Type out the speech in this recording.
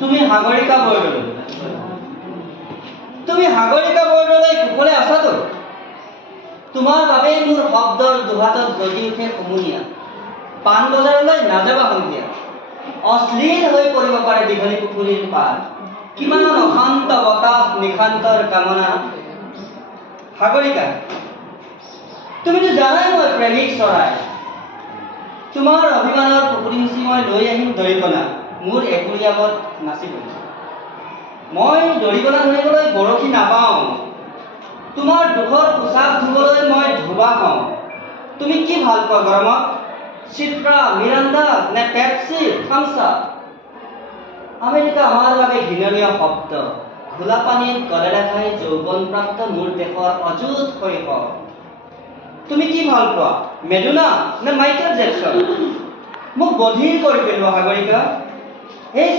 তুমি সাগৰিকা বৰদলৈ। তুমি সাগৰিকা বৰদলৈ কুশলে আছাতো? তোমাৰ বাবেই মোৰ শব্দৰ দুহাতত গজি উঠে সমনীয়া। পাণ বজাৰলৈ নাযাবা সন্ধিয়া। অশ্লীল হৈ পৰিব পাৰে দীঘলী পুখুৰীৰ পাৰ। কিমান অশান্ত বতাহ নিশান্তৰ কামনা। সাগৰিকা, তুমিতো জানাই মই প্ৰেমিক চৰাই। তোমাৰ অভিমানৰ পুখুৰী মুচি মই লৈ আহিম দৰিকণা মোৰ একুৰিয়াবত নাচিবলৈ। মই দৰিকণা ধৰিবলৈ বৰশী নাপাওঁ। তোমাৰ দুখৰ পোচাক ধুবলৈ মই ধোবা হওঁ। তুমি কি ভাল পোৱা গৰমত? চিত্ৰা, মিৰাণ্ডা নে পেপচি, থামছ আপ? আমেৰিকা আমাৰ বাবে ঘৃণনীয় শব্দ। ঘোলা পানীত কলেৰা খাই যৌৱনপ্ৰাপ্ত মোৰ দেশৰ অযুত শৈশৱ। তুমি কি ভাল পোৱা? মেডুনা নে মাইকেল জেকচন? মোক বধিৰ কৰি পেলোৱা সাগৰিকা। এই